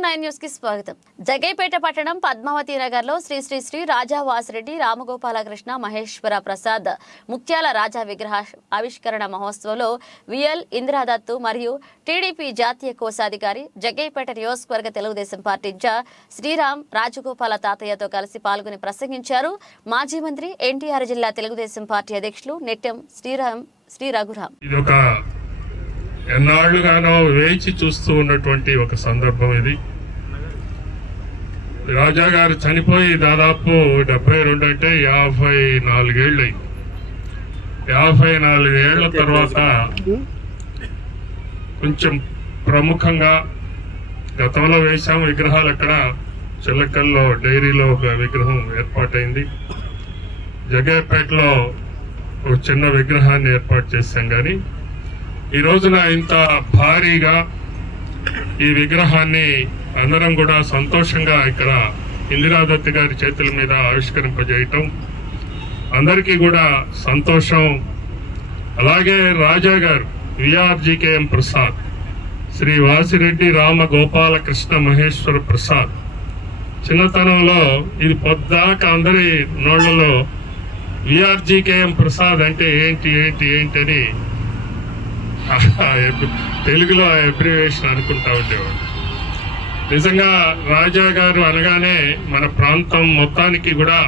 AR9 news కి స్వాగతం. జగైపేట పట్టణం పద్మావతి నగర్ లో శ్రీ శ్రీ శ్రీ రాజా వాసిరెడ్డి రామగోపాలకృష్ణ మహేశ్వర ప్రసాద్ ముత్యాల రాజా విగ్రహ ఆవిష్కరణ మహోత్సవంలో విఎల్ ఇంద్రాదత్తు మరియు టీడీపీ జాతీయ కోశాధికారి జగైపేట నియోజకవర్గ తెలుగుదేశం పార్టీ ఇన్ఛార్జ్ శ్రీరామ్ రాజగోపాల తాతయ్యతో కలిసి పాల్గొని ప్రసంగించారు. మాజీ మంత్రి ఎన్టీఆర్ జిల్లా తెలుగుదేశం పార్టీ అధ్యక్షులు నెట్టెం శ్రీ రఘురామ్. ఎన్నాళ్లుగానో వేచి చూస్తూ ఉన్నటువంటి ఒక సందర్భం ఇది. రాజా గారు చనిపోయి దాదాపు 72 అంటే 54 ఏళ్ళు అయింది. 54 ఏళ్ల తర్వాత కొంచెం ప్రముఖంగా గతంలో వేశాం విగ్రహాలు. అక్కడ చిల్లకల్లో డైరీలో ఒక విగ్రహం ఏర్పాటైంది. జగైపేటలో ఒక చిన్న విగ్రహాన్ని ఏర్పాటు చేశాం. కానీ ఈ రోజున ఇంత భారీగా ఈ విగ్రహాన్ని అందరం కూడా సంతోషంగా ఇక్కడ ఇందిరాదత్తి గారి చేతుల మీద ఆవిష్కరింపజేయటం అందరికీ కూడా సంతోషం. అలాగే రాజా గారు విఆర్జీకేఎం ప్రసాద్, శ్రీ వాసిరెడ్డి రామగోపాలకృష్ణ మహేశ్వర ప్రసాద్ చిన్నతనంలో ఇది పొద్దాక అందరి నోళ్లలో విఆర్జీకేఎం ప్రసాద్ అంటే ఏంటి ఏంటి ఏంటి అని తెలుగులో అబ్రివేషన్ అనుకుంటా ఉండేవాడు. నిజంగా రాజా గారు అనగానే మన ప్రాంతం మొత్తానికి కూడా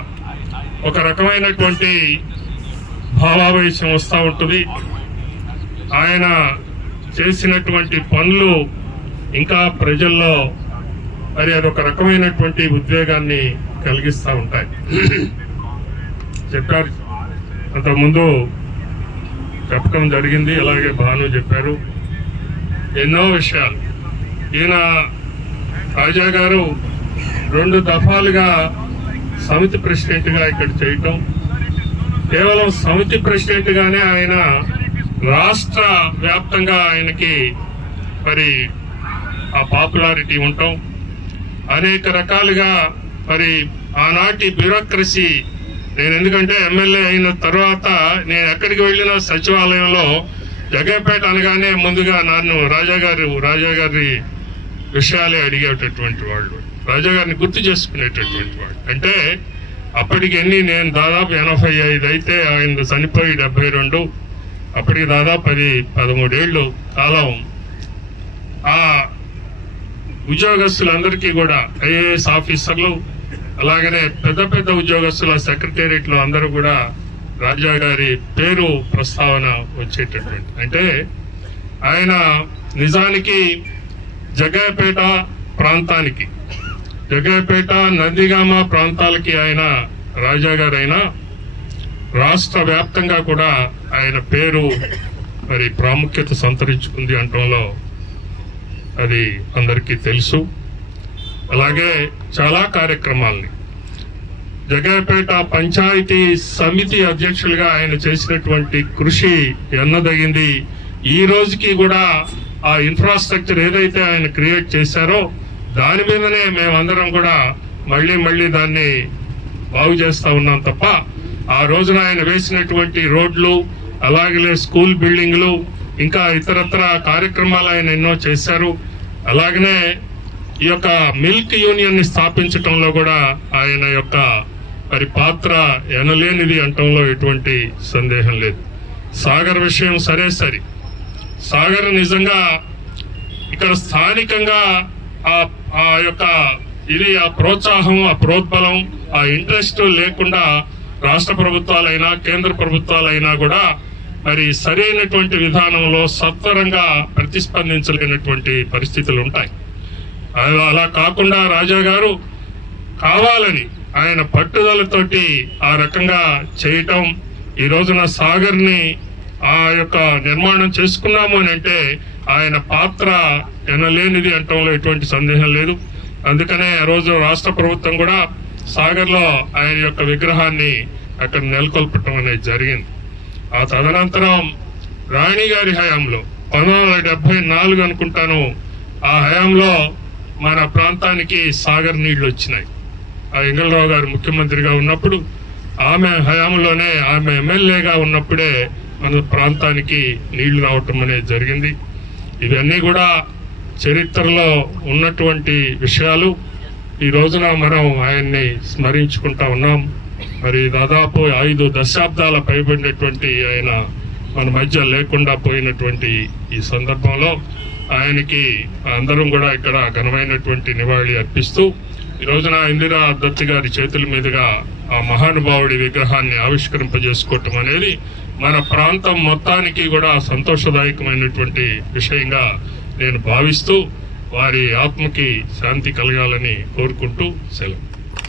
ఒక రకమైనటువంటి భావావేశం వస్తూ ఉంటుంది. ఆయన చేసినటువంటి పనులు ఇంకా ప్రజల్లో మరి అదొక రకమైనటువంటి ఉద్వేగాన్ని కలిగిస్తూ ఉంటాయి. చెప్పారు, అంతకుముందు చెప్పడం జరిగింది, అలాగే భాను చెప్పారు ఎన్నో విషయాలు. ఈయన రాజా గారు 2 దఫాలుగా సమితి ప్రెసిడెంట్గా ఇక్కడ చేయటం, కేవలం సమితి ప్రెసిడెంట్గానే ఆయన రాష్ట్ర వ్యాప్తంగా ఆయనకి మరి ఆ పాపులారిటీ ఉండటం, అనేక రకాలుగా మరి ఆనాటి బ్యూరోక్రసీ. నేను ఎందుకంటే ఎమ్మెల్యే అయిన తర్వాత నేను ఎక్కడికి వెళ్ళినా సచివాలయంలో జగైపేట అనగానే ముందుగా నన్ను రాజా గారి విషయాలే అడిగేటటువంటి వాళ్ళు, రాజా గారిని గుర్తు చేసుకునేటటువంటి వాళ్ళు. అంటే అప్పటికి నేను దాదాపు 85 అయితే ఆయన చనిపోయి 72, అప్పటికి దాదాపు 13 ఏళ్ళు కాలం ఆ ఉద్యోగస్తులందరికీ కూడా ఐఏఎస్ ఆఫీసర్లు, అలాగనే పెద్ద పెద్ద ఉద్యోగస్తుల సెక్రటేరియట్ లో అందరూ కూడా రాజా గారి పేరు ప్రస్తావన వచ్చేటటువంటి. అంటే ఆయన నిజానికి జగైపేట ప్రాంతానికి, జగైపేట నందిగామ ప్రాంతాలకి ఆయన రాజా గారు అయినా రాష్ట్ర వ్యాప్తంగా కూడా ఆయన పేరు మరి ప్రాముఖ్యత సంతరించుకుంది అనటంలో అది అందరికీ తెలుసు. అలాగే చాలా కార్యక్రమాల్ని జగైపేట పంచాయతీ సమితి అధ్యక్షులుగా ఆయన చేసినటువంటి కృషి ఎన్నదగింది. ఈ రోజుకి కూడా ఆ ఇన్ఫ్రాస్ట్రక్చర్ ఏదైతే ఆయన క్రియేట్ చేశారో దాని మీదనే మేమందరం కూడా మళ్ళీ దాన్ని బాగు చేస్తా ఉన్నాం తప్ప ఆ రోజున ఆయన వేసినటువంటి రోడ్లు, అలాగే స్కూల్ బిల్డింగ్లు, ఇంకా ఇతరత్ర కార్యక్రమాలు ఆయన ఎన్నో చేశారు. అలాగనే ఈ యొక్క మిల్క్ యూనియన్ ని స్థాపించటంలో కూడా ఆయన యొక్క మరి పాత్ర ఎనలేనిది అంటంలో ఎటువంటి సందేహం లేదు. సాగర్ విషయం సరే, సాగర్ నిజంగా ఇక్కడ స్థానికంగా ఆ యొక్క ఆ ప్రోత్సాహం, ఆ ప్రోద్బలం, ఆ ఇంట్రెస్ట్ లేకుండా రాష్ట్ర ప్రభుత్వాలైనా కేంద్ర ప్రభుత్వాలైనా కూడా మరి సరైనటువంటి విధానంలో సత్వరంగా ప్రతిస్పందించలేనటువంటి పరిస్థితులు ఉంటాయి. అలా కాకుండా రాజా గారు కావాలని ఆయన పట్టుదలతోటి ఆ రకంగా చేయటం, ఈ రోజున సాగర్ ని ఆ యొక్క నిర్మాణం చేసుకున్నాము అని అంటే ఆయన పాత్ర ఎనలేనిది అంటంలో ఎటువంటి సందేహం లేదు. అందుకనే ఆ రోజు రాష్ట్ర ప్రభుత్వం కూడా సాగర్ లో ఆయన యొక్క విగ్రహాన్ని అక్కడ నెలకొల్పటం అనేది జరిగింది. ఆ తదనంతరం రాణి గారి హయాంలో 1974 అనుకుంటాను, ఆ హయాంలో మన ప్రాంతానికి సాగర్ నీళ్లు వచ్చినాయి. ఆ ఎంగళరావు గారు ముఖ్యమంత్రిగా ఉన్నప్పుడు, ఆమె హయాంలోనే, ఆమె ఎమ్మెల్యేగా ఉన్నప్పుడే మన ప్రాంతానికి నీళ్లు రావటం అనేది జరిగింది. ఇవన్నీ కూడా చరిత్రలో ఉన్నటువంటి విషయాలు ఈ రోజున మనం ఆయన్ని స్మరించుకుంటా ఉన్నాం. మరి దాదాపు 5 దశాబ్దాల పైబడినటువంటి ఆయన మన మధ్య లేకుండా పోయినటువంటి ఈ సందర్భంలో ఆయనకి అందరం కూడా ఇక్కడ ఘనమైనటువంటి నివాళి అర్పిస్తూ ఈ రోజున ఇందిరా దత్ గారి చేతుల మీదుగా ఆ మహానుభావుడి విగ్రహాన్ని ఆవిష్కరింపజేసుకోవటం అనేది మన ప్రాంతం మొత్తానికి కూడా సంతోషదాయకమైనటువంటి విషయంగా నేను భావిస్తూ వారి ఆత్మకి శాంతి కలగాలని కోరుకుంటూ సెలవు.